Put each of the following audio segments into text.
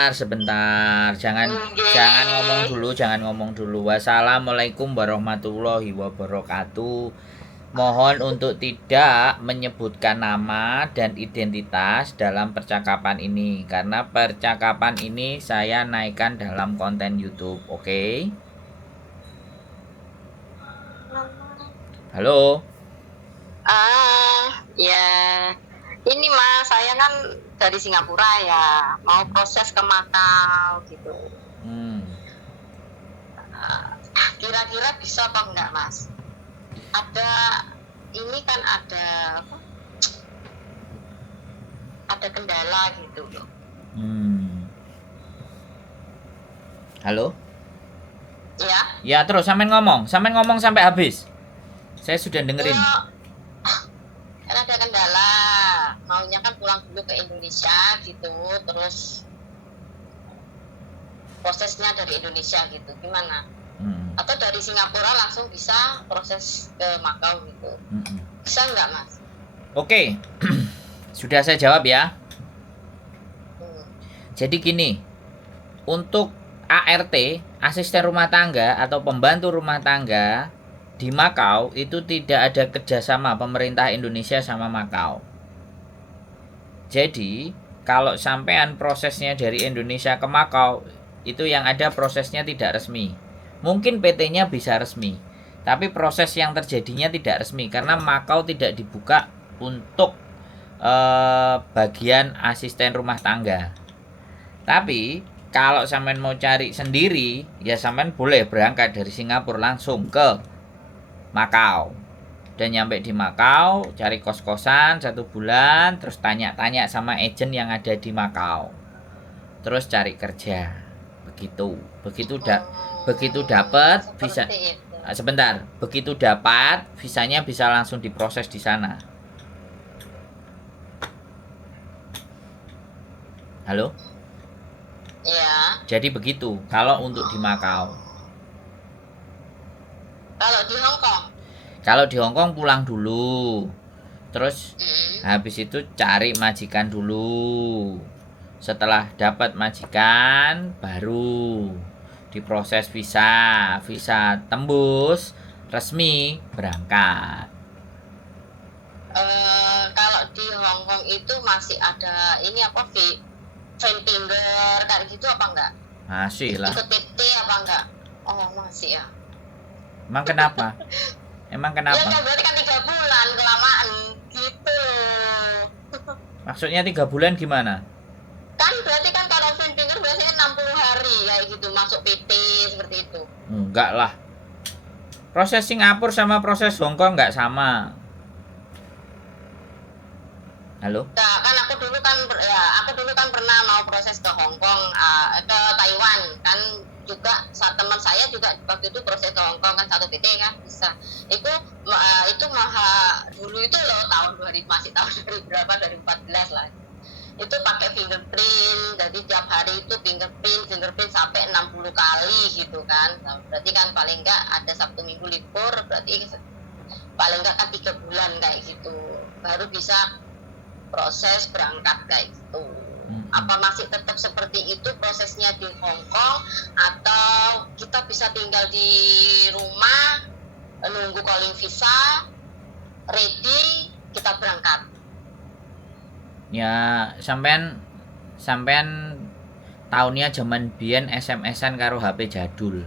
Sebentar, jangan ngomong dulu. Wassalamualaikum warahmatullahi wabarakatuh. Mohon untuk tidak menyebutkan nama dan identitas dalam percakapan ini karena percakapan ini saya naikkan dalam konten YouTube, oke? Halo. Ya. Ini Mas, saya kan dari Singapura ya, mau proses ke Makau gitu. Kira-kira bisa apa enggak Mas? Ini kan ada kendala gitu loh. Halo? Ya? Ya terus sampean ngomong sampai habis. Saya sudah dengerin. Kan ada kendala, maunya kan pulang dulu ke Indonesia gitu, terus prosesnya dari Indonesia gitu, gimana? Atau dari Singapura langsung bisa proses ke Makau gitu, bisa nggak Mas? Oke. Sudah saya jawab ya. Jadi gini, untuk ART, asisten rumah tangga atau pembantu rumah tangga di Makau itu tidak ada kerjasama pemerintah Indonesia sama Makau. Jadi kalau sampean prosesnya dari Indonesia ke Makau, itu yang ada prosesnya tidak resmi. Mungkin PT-nya bisa resmi, tapi proses yang terjadinya tidak resmi karena Makau tidak dibuka untuk bagian asisten rumah tangga. Tapi kalau sampean mau cari sendiri, ya sampean boleh berangkat dari Singapura langsung ke Makau. Dan nyampe di Makau, cari kos-kosan 1 bulan, terus tanya-tanya sama agent yang ada di Makau. Terus cari kerja. Begitu dapat bisa sebentar, begitu dapat visanya bisa langsung diproses di sana. Halo? Ya. Jadi begitu kalau untuk di Makau. Kalau di Hong Kong? Kalau di Hong Kong pulang dulu. Terus habis itu cari majikan dulu. Setelah dapat majikan baru diproses visa tembus resmi berangkat. Kalau di Hong Kong itu masih ada ini apa finger kayak gitu apa enggak? Masih lah. Ikut PT apa enggak? Oh masih ya. Emang kenapa? Ya kan berarti kan 3 bulan kelamaan gitu. Maksudnya 3 bulan gimana? Kan berarti kan kalau finger biasanya 60 hari kayak gitu masuk PT seperti itu. Enggak lah. Proses Singapura sama proses Hong Kong enggak sama. Halo? Nah, kan aku dulu kan pernah mau proses ke Hong Kong, ke Taiwan kan juga teman saya juga waktu itu proses ke Hong Kong kan satu PT kan bisa. Itu dulu itu loh masih tahun 2000 berapa 2014 lah. Itu pakai fingerprint, jadi tiap hari itu fingerprint sampai 60 kali gitu kan. Nah, berarti kan paling enggak ada Sabtu Minggu libur, berarti paling enggak kan 3 bulan kayak gitu. Baru bisa proses berangkat kayak gitu. Apa masih tetap seperti itu prosesnya di Hong Kong atau kita bisa tinggal di rumah nunggu calling visa ready kita berangkat? Ya sampean tahunnya zaman biyen SMS-an karo HP jadul.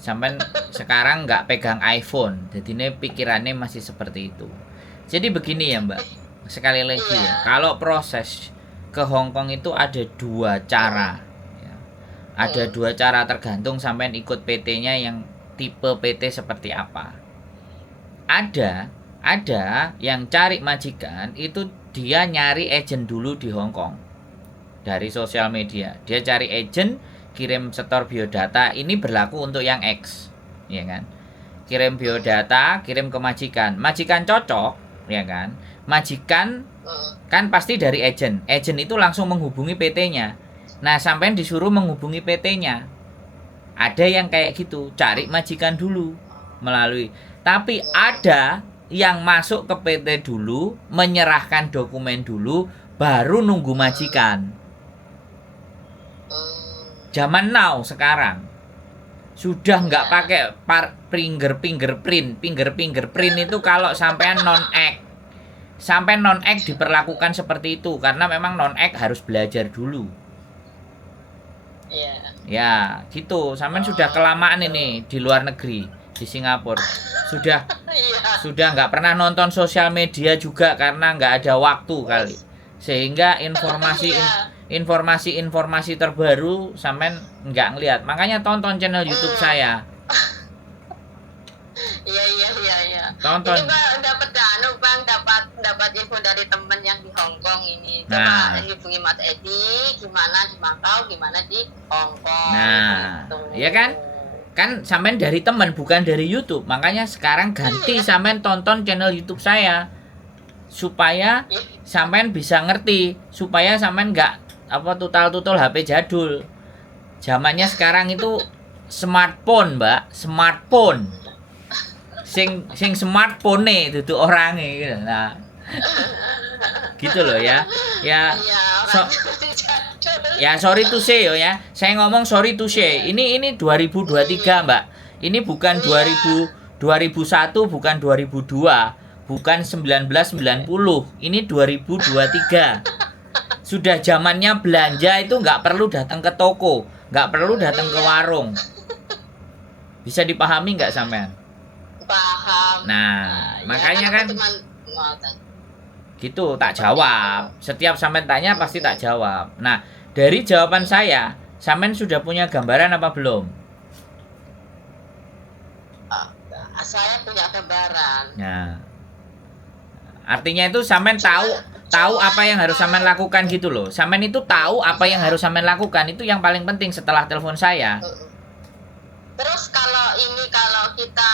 Sampean sekarang nggak pegang iPhone, jadi ini pikirannya masih seperti itu. Jadi begini ya Mbak, sekali lagi ya, kalau proses ke Hong Kong itu ada 2 cara ya. Ada 2 cara tergantung sampean ikut PT-nya yang tipe PT seperti apa. Ada yang cari majikan itu dia nyari agent dulu di Hong Kong dari sosial media. Dia cari agent, kirim setor biodata. Ini berlaku untuk yang X, ya kan? Kirim biodata, kirim ke majikan. Majikan cocok, ya kan? Majikan kan pasti dari agent. Agent itu langsung menghubungi PT-nya. Nah, sampean disuruh menghubungi PT-nya. Ada yang kayak gitu, cari majikan dulu melalui. Tapi ada yang masuk ke PT dulu, menyerahkan dokumen dulu, baru nunggu majikan. Zaman now sekarang sudah nggak Ya. pakai fingerprint itu kalau sampean non act diperlakukan seperti itu karena memang non act harus belajar dulu. Iya. Ya, gitu. Sampean sudah kelamaan ini di luar negeri, di Singapura. Sudah Iya. nggak pernah nonton sosial media juga karena nggak ada waktu kali. Sehingga informasi terbaru sampean nggak ngelihat. Makanya tonton channel YouTube saya. Iya. Tonton. Ini Bang dapat Bang dapat info dari temen yang di Hong Kong ini. Nah. Coba hubungi Mas Edi gimana di Makau, gimana di Hong Kong. Nah, gitu. iya kan? Kan sampean dari teman bukan dari YouTube. Makanya sekarang ganti sampean tonton channel YouTube saya. Supaya sampean bisa ngerti, supaya sampean nggak tutal-tutul HP jadul. Zamannya sekarang itu smartphone, Mbak, smartphone. Sing smartphone itu orangnya gitu. Nah, gitu loh ya. Ya, Iya, so- orang jadul. ya sorry to say ya. Saya ngomong sorry to say. Ini 2023, Mbak. Ini bukan 2001, bukan 2002, bukan 1990. Ini 2023. Sudah zamannya belanja itu nggak perlu datang ke toko, nggak perlu datang ke warung. Bisa dipahami nggak sampean? Paham. Nah, Ya, makanya kan aku cuman gitu tak jawab. Setiap sampean tanya pasti tak jawab. Nah, dari jawaban saya, sampean sudah punya gambaran apa belum? saya punya gambaran. Nah, artinya itu sampean tahu apa yang harus sampean lakukan gitu loh. Sampean itu tahu apa yang harus sampean lakukan, itu yang paling penting setelah telepon saya. Terus kalau kita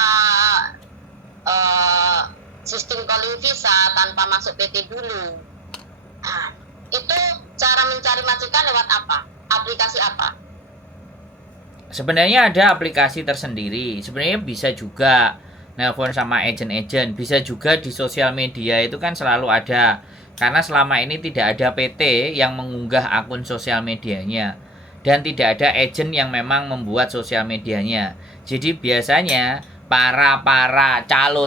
sistem calling visa tanpa masuk PT dulu, nah, itu cara mencari majikan lewat apa? Aplikasi apa? Sebenarnya ada aplikasi tersendiri. Sebenarnya bisa juga nelpon sama agent-agent, bisa juga di sosial media itu kan selalu ada. Karena selama ini tidak ada PT yang mengunggah akun sosial medianya dan tidak ada agent yang memang membuat sosial medianya. Jadi biasanya para calo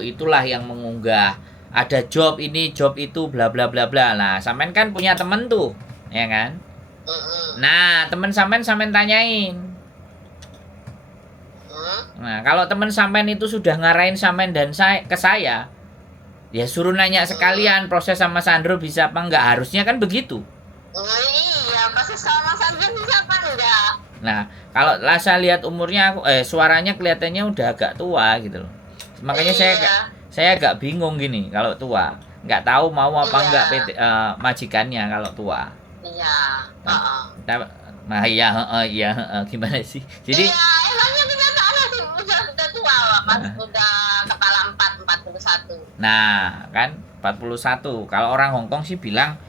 itulah yang mengunggah. Ada job ini, job itu, bla bla bla bla. Nah, sampean kan punya temen tuh, ya kan? Nah, temen sampean tanyain. Nah, kalau temen sampean itu sudah ngarahin sampean dan ke saya, ya suruh nanya sekalian proses sama Sandro bisa apa enggak, harusnya kan begitu. Oh iya, proses sama Sandro bisa apa enggak? Nah, kalau lah saya lihat umurnya suaranya kelihatannya udah agak tua gitu loh. Makanya saya agak bingung gini kalau tua. Nggak tahu mau apa enggak PT, majikannya kalau tua. Iya. Nah, iya, gimana sih? Jadi iya, emangnya kenyataannya sih udah tua, Mas. Udah kepala 41. Nah, kan 41. Kalau orang Hongkong sih bilang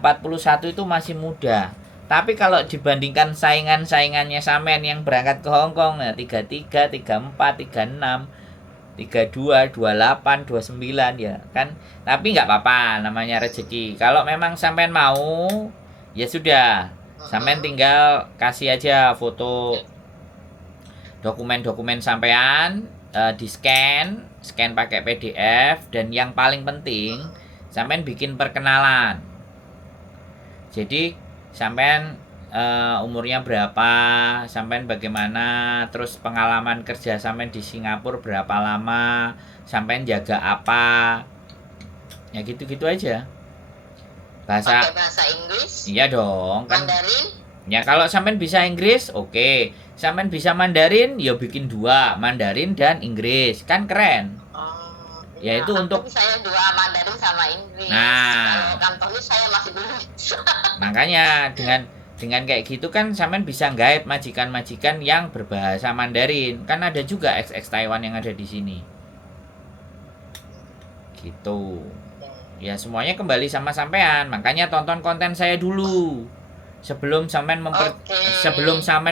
41 itu masih muda. Tapi kalau dibandingkan saingannya sampean yang berangkat ke Hongkong, ya 33, 34, 36, 32, 28, 29 ya kan. Tapi nggak apa-apa, namanya rezeki. Kalau memang sampean mau, ya sudah. Sampean tinggal kasih aja foto dokumen-dokumen sampean, di scan pakai PDF, dan yang paling penting sampean bikin perkenalan. Jadi sampean umurnya berapa, sampean bagaimana, terus pengalaman kerja sampean di Singapura berapa lama, sampean jaga apa, ya gitu-gitu aja. Pakai bahasa Inggris? Iya dong, kan. Mandarin? Ya kalau sampean bisa Inggris, oke. Sampean bisa Mandarin, ya bikin 2, Mandarin dan Inggris, kan keren. Ya itu untuk saya 2, Mandarin sama Inggris. Nah, kalau Kantonis saya masih belum bisa. Makanya dengan kayak gitu kan sampean bisa guide majikan-majikan yang berbahasa Mandarin. Kan ada juga ex Taiwan yang ada di sini. Gitu. Ya semuanya kembali sama sampean. Makanya tonton konten saya dulu. Sebelum sampean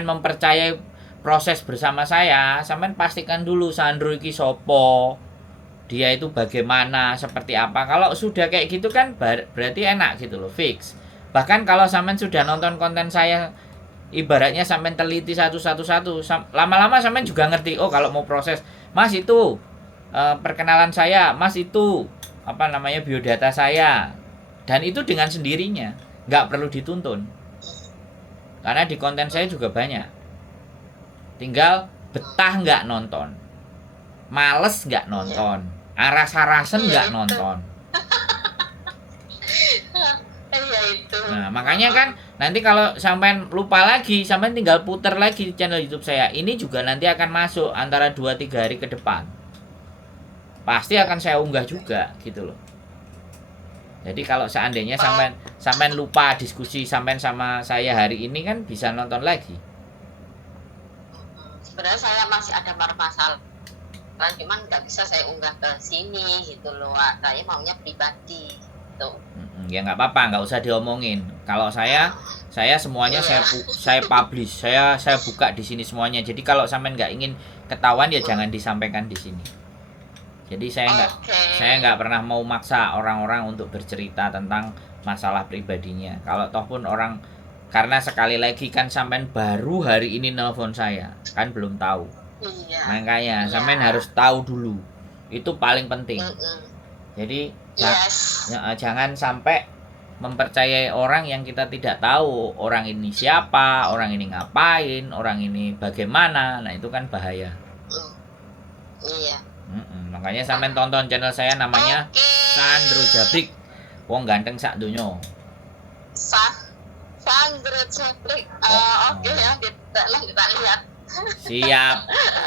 mempercayai proses bersama saya, sampean pastikan dulu Sandro iki sopo. Dia itu bagaimana, seperti apa. Kalau sudah kayak gitu kan berarti enak gitu loh, fix. Bahkan kalau sampean sudah nonton konten saya, ibaratnya sampean teliti satu, lama-lama sampean juga ngerti. Oh, kalau mau proses, Mas itu perkenalan saya, Mas itu apa namanya biodata saya, dan itu dengan sendirinya, nggak perlu dituntun. Karena di konten saya juga banyak. Tinggal betah nggak nonton, males nggak nonton, aras-arasen nggak nonton. Iya itu. Nah, makanya kan nanti kalau sampean lupa lagi, sampean tinggal puter lagi di channel YouTube saya. Ini juga nanti akan masuk antara 2-3 hari ke depan. Pasti akan saya unggah juga gitu loh. Jadi kalau seandainya sampean lupa diskusi sampean sama saya hari ini kan bisa nonton lagi. Sebenarnya saya masih ada masalah, cuman nggak bisa saya unggah ke sini gitu loh. Saya maunya pribadi gitu. Ya nggak apa-apa, nggak usah diomongin. Kalau saya semuanya saya publish, saya buka di sini semuanya. Jadi kalau sampean nggak ingin ketahuan ya jangan disampaikan di sini. Jadi saya nggak pernah mau maksa orang-orang untuk bercerita tentang masalah pribadinya. Kalau toh pun orang, karena sekali lagi kan sampean baru hari ini nelpon saya, kan belum tahu. Iya. Makanya sampean harus tahu dulu. Itu paling penting. Jadi jangan sampai mempercayai orang yang kita tidak tahu. Orang ini siapa, orang ini ngapain, orang ini bagaimana. Nah itu kan bahaya. Iya. Makanya sampean tonton channel saya namanya Sandro Jabrik. Wong ganteng sak dunyo. Sandro Jabrik. Oke ya, kita lihat. Siap.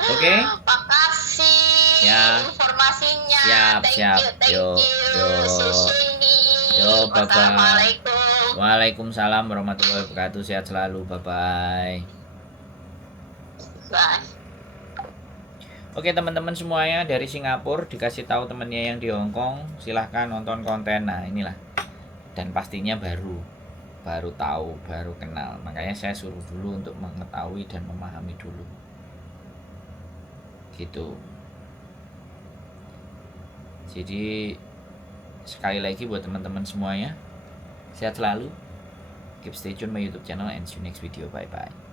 Oke. Makasih informasinya. Siap. Thank you. Yo, bye-bye. Assalamualaikum. Waalaikumsalam warahmatullahi wabarakatuh. Sehat selalu. Bye-bye. Bye. Oke teman-teman semuanya, dari Singapura dikasih tahu temennya yang di Hong Kong, silahkan nonton konten. Nah inilah, dan pastinya baru tahu, baru kenal. Makanya saya suruh dulu untuk mengetahui dan memahami dulu. Gitu. Jadi sekali lagi buat teman-teman semuanya, sehat selalu. Keep stay tune my YouTube channel and see you next video. Bye bye.